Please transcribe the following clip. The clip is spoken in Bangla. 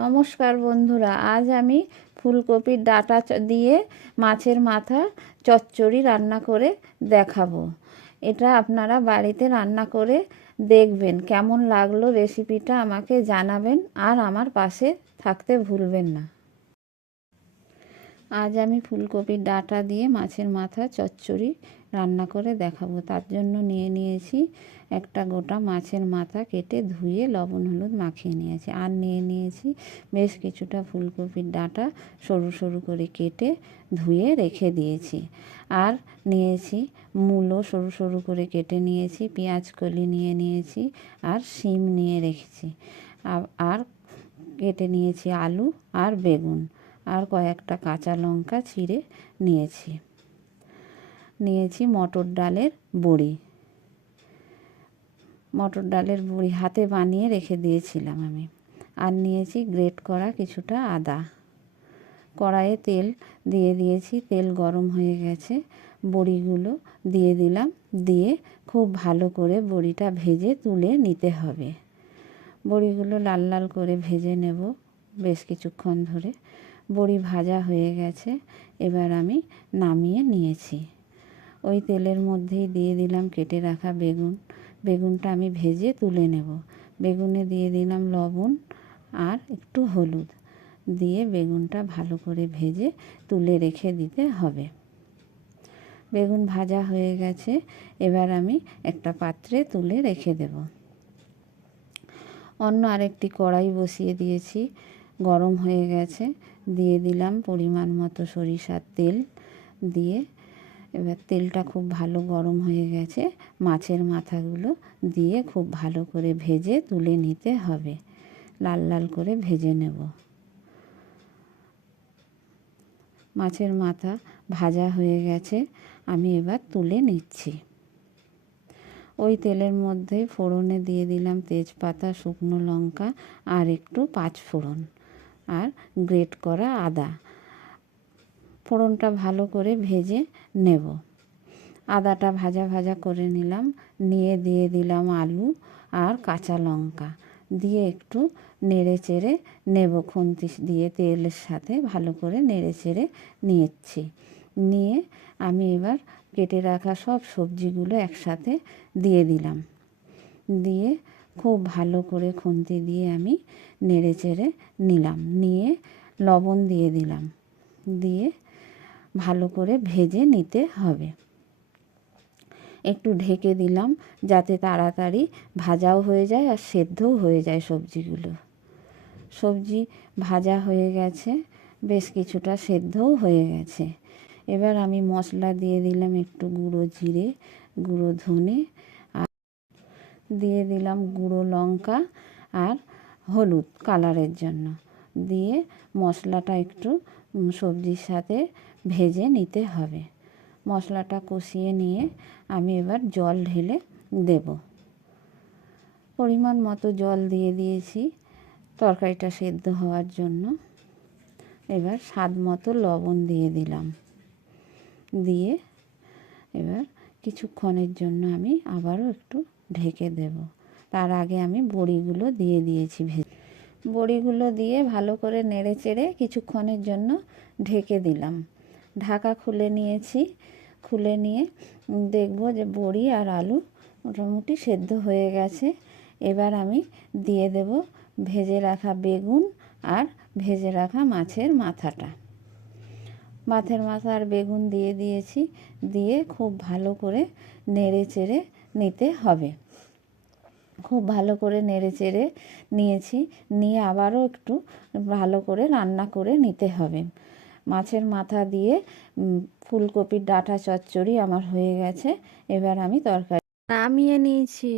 নমস্কার বন্ধুরা, আজ আমি ফুলকপির ডাঁটা দিয়ে মাছের মাথা চচ্চড়ি রান্না করে দেখাবো। এটা আপনারা বাড়িতে রান্না করে দেখবেন, কেমন লাগলো রেসিপিটা আমাকে জানাবেন, আর আমার পাশে থাকতে ভুলবেন না। আজ আমি ফুলকপির ডাঁটা দিয়ে মাছের মাথা চচ্চড়ি রান্না করে দেখাবো। তার জন্য নিয়ে নিয়েছি একটা গোটা মাছের মাথা, কেটে ধুয়ে লবণ হলুদ মাখিয়ে নিয়েছি। আর নিয়ে নিয়েছি বেশ কিছুটা ফুলকপির ডাঁটা সরু সরু করে কেটে ধুয়ে রেখে দিয়েছি। আর নিয়েছি মূলো সরু সরু করে কেটে নিয়েছি, পেঁয়াজ কলি নিয়ে নিয়েছি, আর শিম নিয়ে রেখেছি। আর কেটে নিয়েছি আলু আর বেগুন, আর কয়েকটা কাঁচা লঙ্কা ছিঁড়ে নিয়েছি মটর ডালের বড়ি। মটর ডালের বড়ি হাতে বানিয়ে রেখে দিয়েছিলাম আমি। আর নিয়েছি গ্রেট করা কিছুটা আদা। কড়াইয়ে তেল দিয়ে দিয়েছি, তেল গরম হয়ে গেছে, বড়িগুলো দিয়ে দিলাম। দিয়ে খুব ভালো করে বড়িটা ভেজে তুলে নিতে হবে। বড়িগুলো লাল লাল করে ভেজে নেব বেশ কিছুক্ষণ ধরে। বড়ি ভাজা হয়ে গেছে, এবার আমি নামিয়ে নিয়েছি। ওই তেলের মধ্যেই দিয়ে দিলাম কেটে রাখা বেগুনটা আমি ভেজে তুলে নেব। বেগুনে দিয়ে দিলাম লবণ আর একটু হলুদ, দিয়ে বেগুনটা ভালো করে ভেজে তুলে রেখে দিতে হবে। বেগুন ভাজা হয়ে গেছে, এবার আমি একটা পাত্রে তুলে রেখে দেব। অন্য আরেকটি কড়াই বসিয়ে দিয়েছি, গরম হয়ে গেছে। দিয়ে দিলাম পরিমাণ মতো সরিষার তেল। দিয়ে এবার তেলটা খুব ভালো গরম হয়ে গেছে, মাছের মাথাগুলো দিয়ে খুব ভালো করে ভেজে তুলে নিতে হবে। লাল লাল করে ভেজে নেব। মাছের মাথা ভাজা হয়ে গেছে, আমি এবার তুলে নিচ্ছি। ওই তেলের মধ্যে ফোড়নে দিয়ে দিলাম তেজপাতা, শুকনো লঙ্কা আর একটু পাঁচফোড়ন, আর গ্রেট করা আদা। ফোড়নটা ভালো করে ভেজে নেব। আদাটা ভাজা ভাজা করে নিলাম, নিয়ে দিয়ে দিলাম আলু আর কাঁচা লঙ্কা, দিয়ে একটু নেড়ে চেড়ে নেব। খুন্তি দিয়ে তেলের সাথে ভালো করে নেড়ে চেড়ে নিয়েছি। নিয়ে আমি এবার কেটে রাখা সব সবজিগুলো একসাথে দিয়ে দিলাম। দিয়ে খুব ভালো করে খুন্তি দিয়ে আমি নেড়ে চেড়ে নিলাম। নিয়ে লবণ দিয়ে দিলাম, দিয়ে ভালো করে ভেজে নিতে হবে। একটু ঢেকে দিলাম যাতে তাড়াতাড়ি ভাজাও হয়ে যায় আর সেদ্ধও হয়ে যায় সবজিগুলো। সবজি ভাজা হয়ে গেছে, বেশ কিছুটা সেদ্ধও হয়ে গেছে। এবার আমি মশলা দিয়ে দিলাম একটু গুঁড়ো জিরে, গুঁড়ো ধনে, আর দিয়ে দিলাম গুঁড়ো লঙ্কা আর হলুদ কালারের জন্য। দিয়ে মশলাটা একটু সবজির সাথে ভেজে নিতে হবে। মশলাটা কষিয়ে নিয়ে আমি এবার জল ঢেলে দেব। পরিমাণ মতো জল দিয়ে দিয়েছি তরকারিটা সেদ্ধ হওয়ার জন্য। এবার স্বাদ মতো লবণ দিয়ে দিলাম। দিয়ে এবার কিছুক্ষণের জন্য আমি আবারও একটু ঢেকে দেব। তার আগে আমি বড়িগুলো দিয়ে দিয়েছি ভেজে। বড়িগুলো দিয়ে ভালো করে নেড়ে চেড়ে কিছুক্ষণের জন্য ঢেকে দিলাম। ঢাকা খুলে নিয়েছি। খুলে নিয়ে দেখব যে বড়ি আর আলু মোটামুটি সেদ্ধ হয়ে গেছে। এবার আমি দিয়ে দেব ভেজে রাখা বেগুন আর ভেজে রাখা মাছের মাথাটা। মাছের মাথা আর বেগুন দিয়ে দিয়েছি। দিয়ে খুব ভালো করে নেড়ে চেড়ে নিতে হবে। খুব ভালো করে নেড়ে চেড়ে নিয়েছি। নিয়ে আবারও একটু ভালো করে রান্না করে নিতে হবে। মাছের মাথা দিয়ে ফুলকপির ডাঁটা চচ্চড়ি আমার হয়ে গেছে। এবার আমি তরকারি নামিয়ে নিয়েছি।